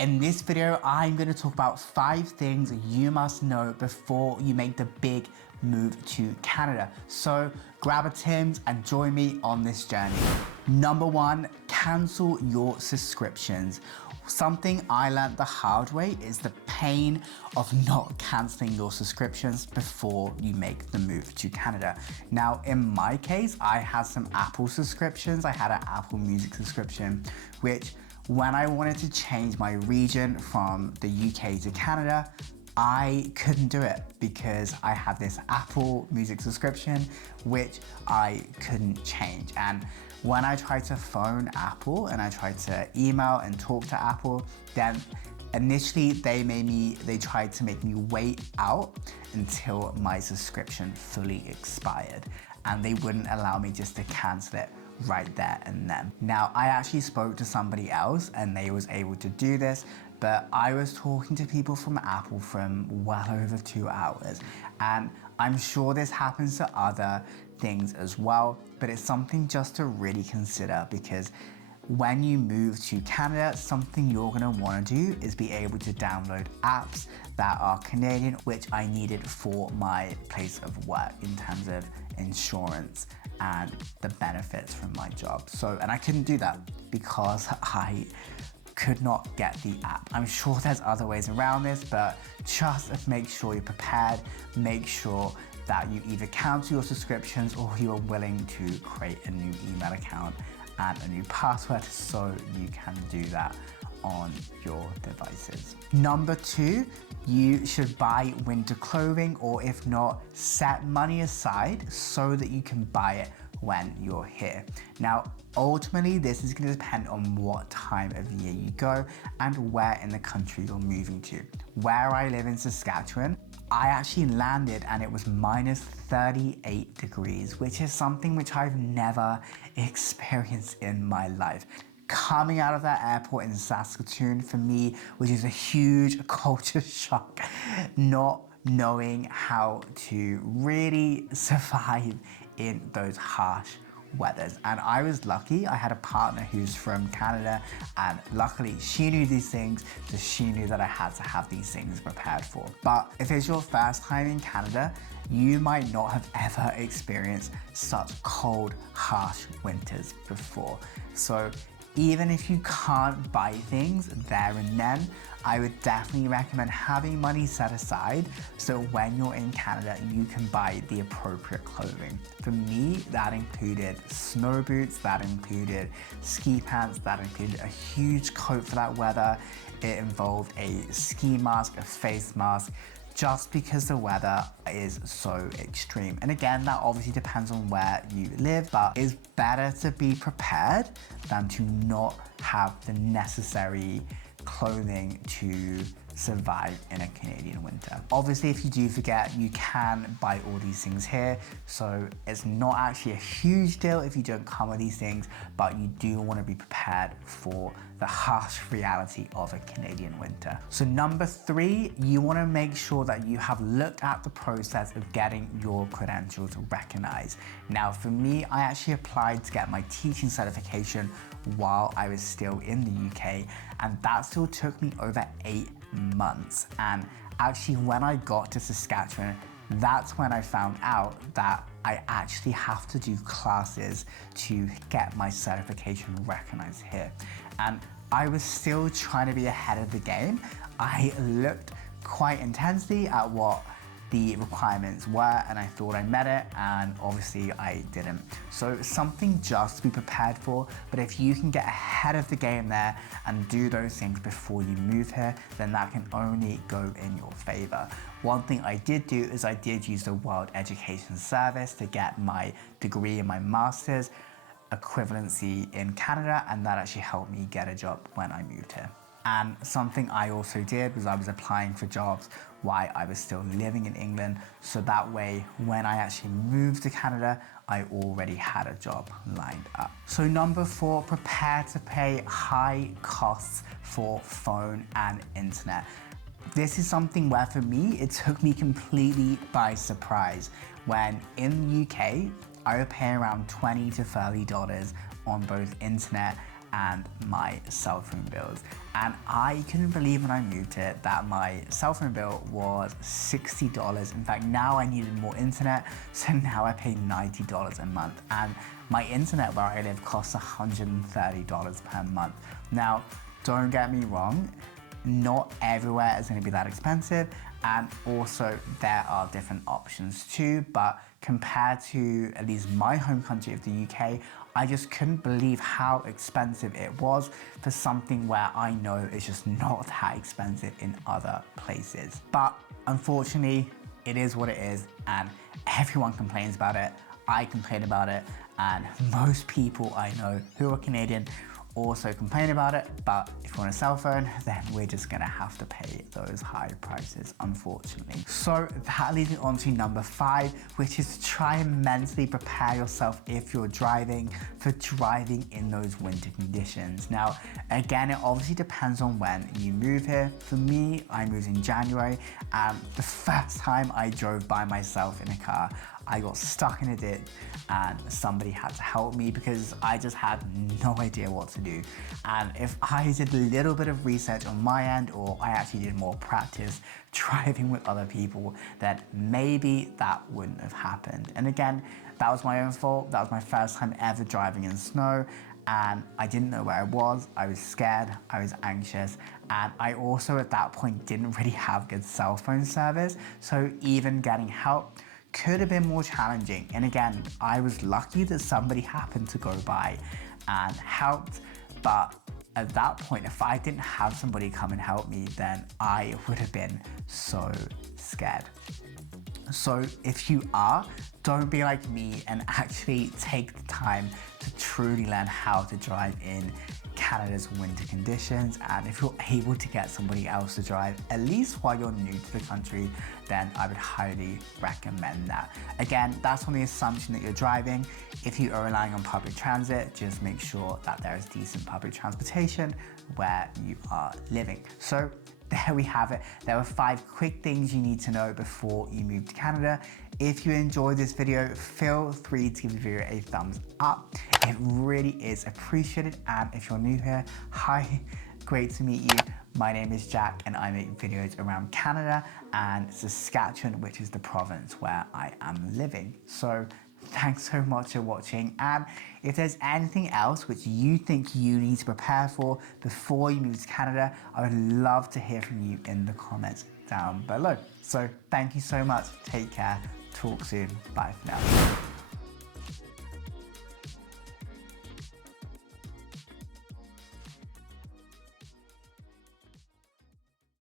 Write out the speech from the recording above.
In this video, I'm going to talk about 5 things you must know before you make the big move to Canada. So grab a Tim's and join me on this journey. Number 1, cancel your subscriptions. Something I learned the hard way is the pain of not canceling your subscriptions before you make the move to Canada. Now, in my case, I had some Apple subscriptions. I had an Apple Music subscription, which when I wanted to change my region from the UK to Canada, I couldn't do it because I had this Apple Music subscription, which I couldn't change. And when I tried to phone Apple and I tried to email and talk to Apple, then initially they tried to make me wait out until my subscription fully expired, and they wouldn't allow me just to cancel it right there and then. Now, I actually spoke to somebody else and they was able to do this, but I was talking to people from Apple from well over 2 hours. And I'm sure this happens to other things as well, but it's something just to really consider, because when you move to Canada, something you're gonna wanna do is be able to download apps that are Canadian, which I needed for my place of work in terms of insurance and the benefits from my job. And I couldn't do that because I could not get the app. I'm sure there's other ways around this, but just make sure you're prepared. Make sure that you either cancel your subscriptions or you are willing to create a new email account and a new password so you can do that on your devices. Number 2, you should buy winter clothing, or if not, set money aside so that you can buy it when you're here. Now, ultimately, this is going to depend on what time of year you go and where in the country you're moving to. Where I live in Saskatchewan, I actually landed and it was minus 38 degrees, which is something which I've never experienced in my life. Coming out of that airport in Saskatoon for me, which is a huge culture shock, not knowing how to really survive in those harsh weathers. And I was lucky, I had a partner who's from Canada, and luckily she knew these things, so she knew that I had to have these things prepared for. But if it's your first time in Canada, you might not have ever experienced such cold, harsh winters before. So even if you can't buy things there and then, I would definitely recommend having money set aside so when you're in Canada, you can buy the appropriate clothing. For me, that included snow boots, that included ski pants, that included a huge coat for that weather. It involved a ski mask, a face mask, just because the weather is so extreme. And again, that obviously depends on where you live, but it's better to be prepared than to not have the necessary clothing to survive in a Canadian winter. Obviously, if you do forget, you can buy all these things here. So it's not actually a huge deal if you don't come with these things, but you do want to be prepared for the harsh reality of a Canadian winter. So number 3, you want to make sure that you have looked at the process of getting your credentials recognized. Now, for me, I actually applied to get my teaching certification while I was still in the UK, and that still took me over 8 months. And actually, when I got to Saskatchewan, that's when I found out that I actually have to do classes to get my certification recognized here. And I was still trying to be ahead of the game. I looked quite intensely at what the requirements were, and I thought I met it, and obviously I didn't. So something just to be prepared for, but if you can get ahead of the game there and do those things before you move here, then that can only go in your favor. One thing I did do is I did use the World Education Service to get my degree and my master's equivalency in Canada, and that actually helped me get a job when I moved here. And something I also did was I was applying for jobs while I was still living in England, so that way when I actually moved to Canada, I already had a job lined up. So number 4, prepare to pay high costs for phone and internet. This is something where for me, it took me completely by surprise. When in the UK, I would pay around $20 to $30 on both internet and my cell phone bills. And I couldn't believe when I moved here that my cell phone bill was $60. In fact, now I needed more internet, so now I pay $90 a month. And my internet where I live costs $130 per month. Now, don't get me wrong, not everywhere is going to be that expensive, and also there are different options too, but compared to at least my home country of the UK, I just couldn't believe how expensive it was for something where I know it's just not that expensive in other places. But unfortunately, it is what it is, and everyone complains about it. I complain about it, and most people I know who are Canadian also complain about it, but if you want a cell phone, then we're just gonna have to pay those high prices, unfortunately. So that leads me on to number 5, which is to try and mentally prepare yourself if you're driving for driving in those winter conditions. Now, again, it obviously depends on when you move here. For me, I moved in January, and the first time I drove by myself in a car, I got stuck in a ditch and somebody had to help me because I just had no idea what to do. And if I did a little bit of research on my end, or I actually did more practice driving with other people, then maybe that wouldn't have happened. And again, that was my own fault. That was my first time ever driving in snow, and I didn't know where I was scared, I was anxious, and I also at that point didn't really have good cell phone service, so even getting help could have been more challenging. And again, I was lucky that somebody happened to go by and helped, but at that point, if I didn't have somebody come and help me, then I would have been so scared. So if you are, don't be like me and actually take the time to truly learn how to drive in Canada's winter conditions. And if you're able to get somebody else to drive, at least while you're new to the country, then I would highly recommend that. Again, that's on the assumption that you're driving. If you are relying on public transit, just make sure that there is decent public transportation where you are living. So there we have it. There were 5 quick things you need to know before you move to Canada. If you enjoyed this video, feel free to give the video a thumbs up. It really is appreciated. And if you're new here, hi, great to meet you. My name is Jack and I make videos around Canada and Saskatchewan, which is the province where I am living. So thanks so much for watching, and if there's anything else which you think you need to prepare for before you move to Canada, I would love to hear from you in the comments down below. So thank you so much, take care, talk soon, bye for now.